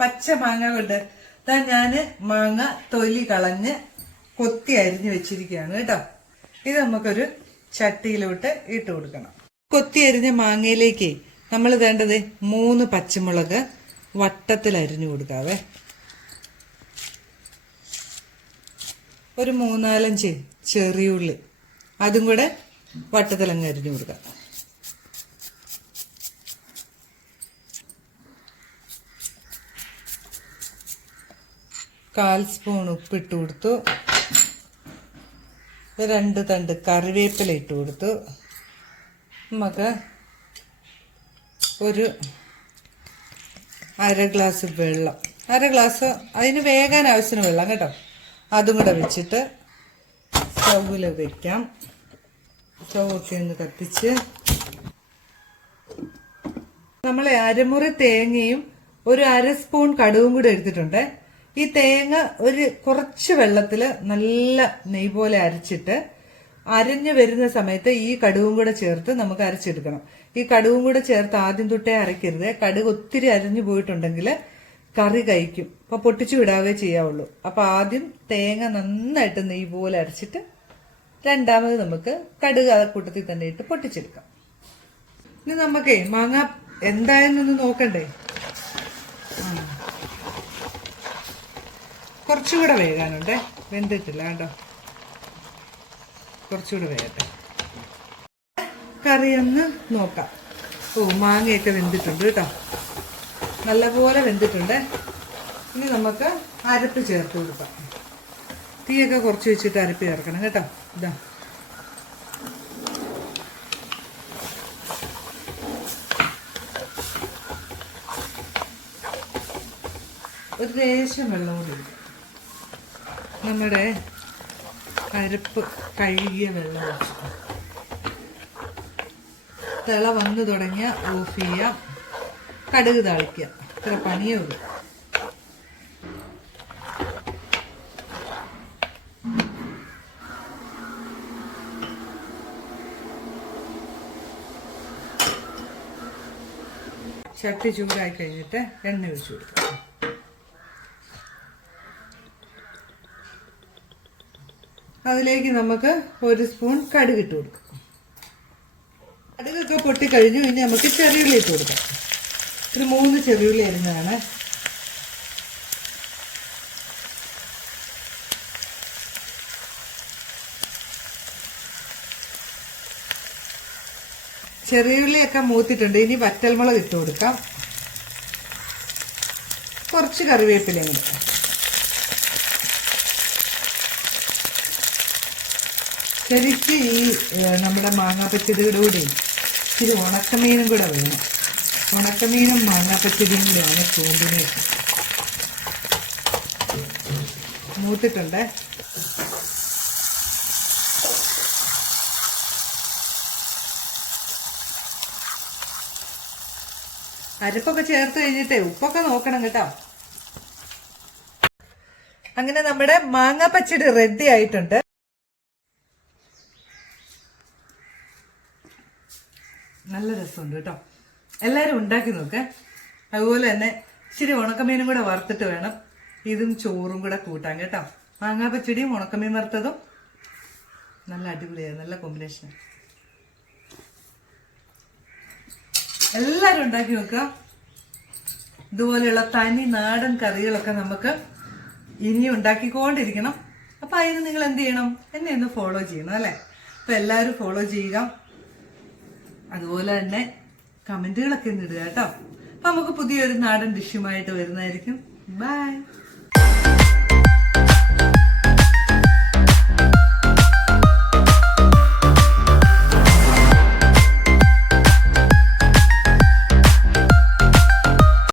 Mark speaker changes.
Speaker 1: പച്ച മാങ്ങ കൊണ്ട് ഇതാ ഞാൻ മാങ്ങ തൊലി കളഞ്ഞ് കൊത്തി അരിഞ്ഞു വെച്ചിരിക്കുകയാണ് കേട്ടോ. ഇത് നമുക്കൊരു ചട്ടിയിലോട്ട് ഇട്ട് കൊടുക്കണം. കൊത്തി അരിഞ്ഞ മാങ്ങയിലേക്ക് നമ്മൾ വേണ്ടത് മൂന്ന് പച്ചമുളക് വട്ടത്തിൽ അരിഞ്ഞു കൊടുക്കാവേ. ഒരു മൂന്നാലഞ്ച് ചെറിയുള്ളി. അതും കൂടെ വട്ടത്തിലങ്ങ് അരിഞ്ഞു കൊടുക്കാം. കാൽ സ്പൂൺ ഉപ്പിട്ട് കൊടുത്തു. രണ്ട് തണ്ട് കറിവേപ്പില ഇട്ട് കൊടുത്തു. നമുക്ക് ഒരു അര ഗ്ലാസ് വെള്ളം. അര ഗ്ലാസ് അതിന് വേകാൻ ആവശ്യത്തിന് വെള്ളം കേട്ടോ. അതും കൂടെ വെച്ചിട്ട് സ്റ്റൗവിൽ വെക്കാം. സ്റ്റൗവൊക്കെ ഒന്ന് കത്തിച്ച് നമ്മൾ അരമുറി തേങ്ങയും ഒരു അര സ്പൂൺ കടുവും കൂടെ എടുത്തിട്ടുണ്ട്. ഈ തേങ്ങ ഒരു കുറച്ച് വെള്ളത്തിൽ നല്ല നെയ് പോലെ അരച്ചിട്ട് അരഞ്ഞു വരുന്ന സമയത്ത് ഈ കടുവും കൂടെ ചേർത്ത് നമുക്ക് അരച്ചെടുക്കണം. ഈ കടുവും കൂടെ ചേർത്ത് ആദ്യം തൊട്ടേ അരയ്ക്കരുത്. കടുക് ഒത്തിരി അരഞ്ഞു പോയിട്ടുണ്ടെങ്കിൽ കറി കഴിക്കും. അപ്പൊ പൊട്ടിച്ചു വിടാവേ ചെയ്യാവുള്ളൂ. അപ്പൊ ആദ്യം തേങ്ങ നന്നായിട്ട് നെയ് പോലെ അരച്ചിട്ട് രണ്ടാമത് നമുക്ക് കടുക് ആ കൂട്ടത്തിൽ തന്നെ ഇട്ട് പൊട്ടിച്ചെടുക്കാം. ഇനി നമുക്കേ മാങ്ങ എന്തായെന്നൊന്ന് നോക്കണ്ടേ? ആ. കുറച്ചുകൂടെ വേകാനുണ്ടേ. വെന്തിട്ടില്ല കേട്ടോ. കുറച്ചുകൂടെ വേകട്ടെ. കറി ഒന്ന് നോക്കാം. ഓ മാങ്ങയൊക്കെ വെന്തിട്ടുണ്ട് കേട്ടോ. നല്ലപോലെ വെന്തിട്ടുണ്ട്. ഇനി നമുക്ക് അരപ്പ് ചേർത്ത് കൊടുക്കാം. തീയൊക്കെ കുറച്ച് വെച്ചിട്ട് അരപ്പ് ചേർക്കണം കേട്ടോ. ഇതാ. ഒരു ലേശം വെള്ളം കൂടി. നമ്മുടെ പരിപ്പ് കഴുകിയ വെള്ളം. തിള വന്നു തുടങ്ങിയ ഓഫ് ചെയ്യാം. കടുക് താളിക്കുക ഇത്ര പണിയേ ഉള്ളൂ. ചട്ടി ചൂടായി കഴിഞ്ഞിട്ട് എണ്ണ ഒഴിച്ചു കൊടുക്കുക അതിലേക്ക് നമുക്ക് ഒരു സ്പൂൺ കടുക് ഇട്ട് കൊടുക്കും. കടുകൊക്കെ പൊട്ടി കഴിഞ്ഞു ഇനി നമുക്ക് ചെറിയുള്ളി ഇട്ട് കൊടുക്കാം. ഒരു മൂന്ന് ചെറിയുള്ളി അരിഞ്ഞതാണ്. ചെറിയുള്ളിയൊക്കെ മൂത്തിട്ടുണ്ട്. ഇനി വറ്റൽമുളക് ഇട്ട് കൊടുക്കാം. കുറച്ച് കറിവേപ്പിലയും കൂടെ ശരിക്ക് ഈ നമ്മുടെ മാങ്ങാപ്പച്ചടിയുടെ കൂടെ ഇച്ചിരി ഉണക്കമീനും കൂടെ വേണം. ഉണക്കമീനും മാങ്ങാപ്പച്ചടിയും കൂടെയാണ് കോമ്പിനേഷൻ മൂത്തിട്ടുണ്ട്? അരപ്പൊക്കെ ചേർത്ത് കഴിഞ്ഞിട്ടേ ഉപ്പൊക്കെ നോക്കണം കേട്ടോ. അങ്ങനെ നമ്മുടെ മാങ്ങ പച്ചടി റെഡി ആയിട്ടുണ്ട്. നല്ല രസമുണ്ട് കേട്ടോ. എല്ലാവരും ഉണ്ടാക്കി നോക്കേ അതുപോലെ തന്നെ ഇച്ചിരി ഉണക്കമീനും കൂടെ വറുത്തിട്ട് വേണം. ഇതും ചോറും കൂടെ കൂട്ടാൻ കേട്ടോ. മാങ്ങാ പച്ചടിയും ഉണക്കമീൻ വറുത്തതും നല്ല അടിപൊളിയാണ് നല്ല കോമ്പിനേഷൻ എല്ലാവരും ഉണ്ടാക്കി നോക്കുക ഇതുപോലെയുള്ള തനി നാടൻ കറികളൊക്കെ നമുക്ക് ഇനി ഉണ്ടാക്കിക്കൊണ്ടിരിക്കണം. അപ്പൊ അതിന് നിങ്ങൾ എന്ത് ചെയ്യണം? എന്നെ ഒന്ന് ഫോളോ ചെയ്യണം അല്ലെ? അപ്പൊ എല്ലാവരും ഫോളോ ചെയ്യുക. അതുപോലെ തന്നെ കമന്റുകളൊക്കെ ഇടുക കേട്ടോ. അപ്പൊ നമുക്ക് പുതിയൊരു നാടൻ ഡിഷുമായിട്ട് വരുന്നതായിരിക്കും. ബൈ